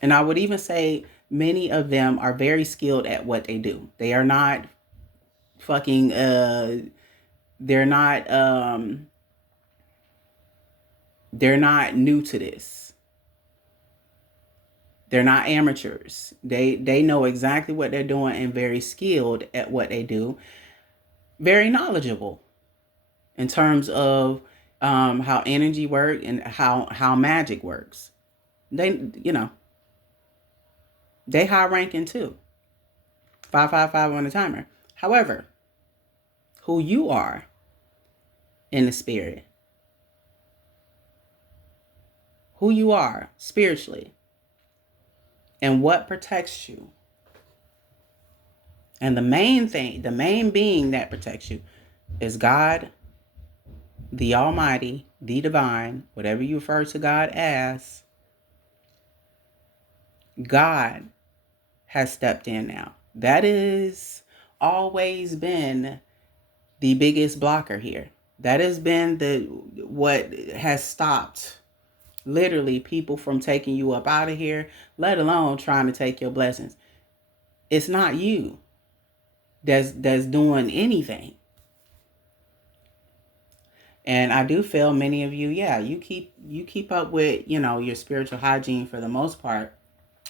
And I would even say many of them are very skilled at what they do. They are not fucking they're not new to this. They're not amateurs. They know exactly what they're doing and very skilled at what they do. Very knowledgeable in terms of how energy works and how magic works. They high ranking too. 555 on the timer. However, who you are in the spirit, who you are spiritually, and what protects you, and the main being that protects you is God, the Almighty, the Divine, whatever you refer to God as. God has stepped in now. That is always been the biggest blocker here. That has been what has stopped literally people from taking you up out of here, let alone trying to take your blessings. It's not you that's doing anything. And I do feel many of you, you keep up with, your spiritual hygiene for the most part.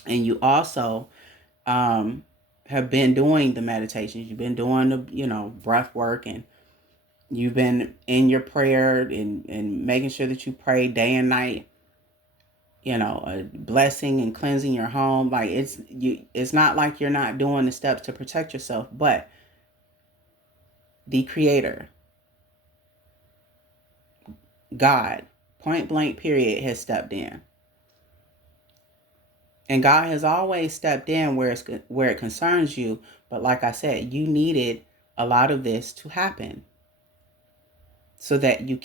And you also have been doing the meditations. You've been doing the, breath work, and you've been in your prayer and making sure that you pray day and night, blessing and cleansing your home. Like it's not like you're not doing the steps to protect yourself, but the Creator, God, point blank period, has stepped in. And God has always stepped in where it concerns you. But like I said, you needed a lot of this to happen so that you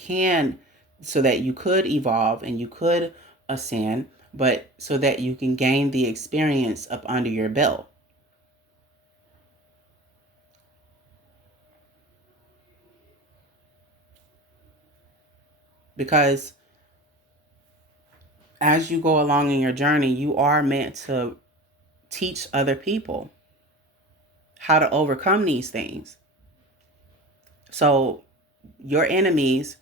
could evolve and you could ascend, but so that you can gain the experience up under your belt. Because as you go along in your journey, you are meant to teach other people how to overcome these things. So your enemies,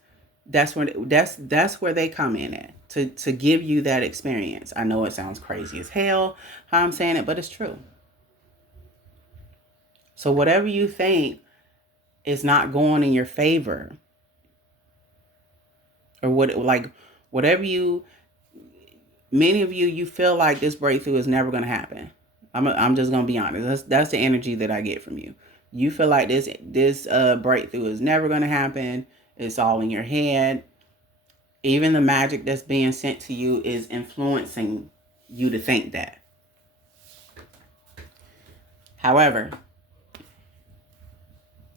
that's where they come in at, to give you that experience. I know it sounds crazy as hell how I'm saying it, but it's true. So whatever you think is not going in your favor, or whatever many of you feel like this breakthrough is never going to happen. I'm just going to be honest. That's the energy that I get from you. You feel like this breakthrough is never going to happen. It's all in your head. Even the magic that's being sent to you is influencing you to think that. However,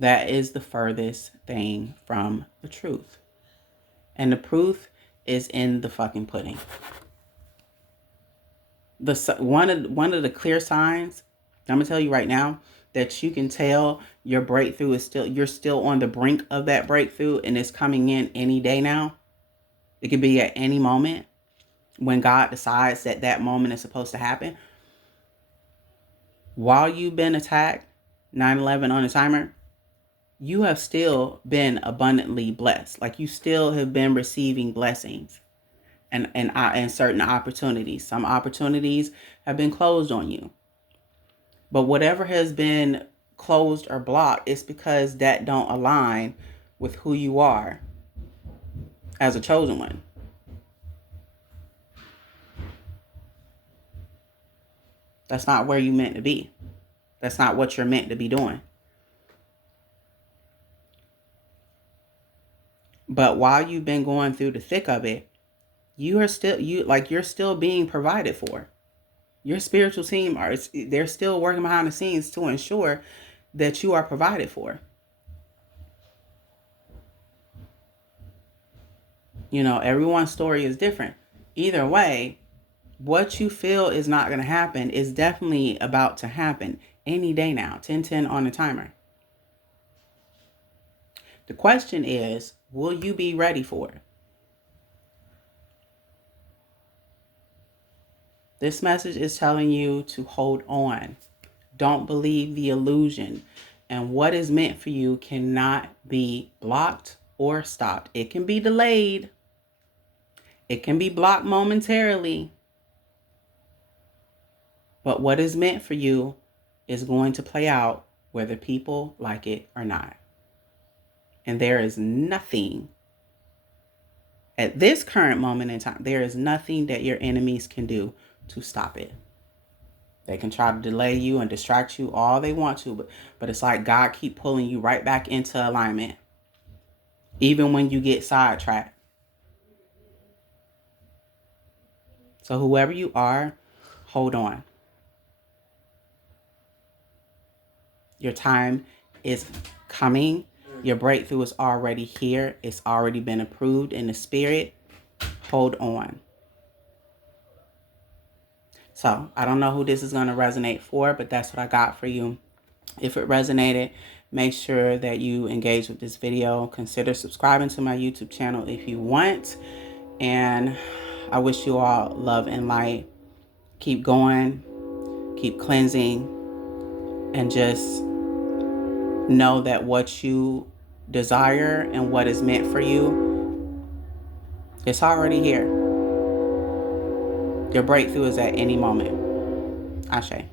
that is the furthest thing from the truth. And the proof is in the fucking pudding. One of the clear signs, I'm gonna tell you right now, that you can tell your breakthrough you're still on the brink of that breakthrough, and it's coming in any day now. It could be at any moment when God decides that moment is supposed to happen. While you've been attacked, 9/11 on the timer, you have still been abundantly blessed. Like you still have been receiving blessings and certain opportunities. Some opportunities have been closed on you. But whatever has been closed or blocked, it's because that don't align with who you are as a chosen one. That's not where you're meant to be. That's not what you're meant to be doing. But while you've been going through the thick of it, you're still being provided for. Your spiritual team they're still working behind the scenes to ensure that you are provided for. Everyone's story is different. Either way, what you feel is not going to happen is definitely about to happen any day now. 10:10 on the timer. The question is, will you be ready for it? This message is telling you to hold on. Don't believe the illusion. And what is meant for you cannot be blocked or stopped. It can be delayed. It can be blocked momentarily. But what is meant for you is going to play out whether people like it or not. And there is nothing, at this current moment in time, there is nothing that your enemies can do to stop it. They can try to delay you and distract you all they want to, but it's like God keep pulling you right back into alignment, even when you get sidetracked. So whoever you are, hold on. Your time is coming. Your breakthrough is already here. It's already been approved in the spirit. Hold on. So I don't know who this is going to resonate for, but that's what I got for you. If it resonated, make sure that you engage with this video. Consider subscribing to my YouTube channel if you want. And I wish you all love and light. Keep going, keep cleansing, and just know that what you desire and what is meant for you, it's already here. Your breakthrough is at any moment. Ashe.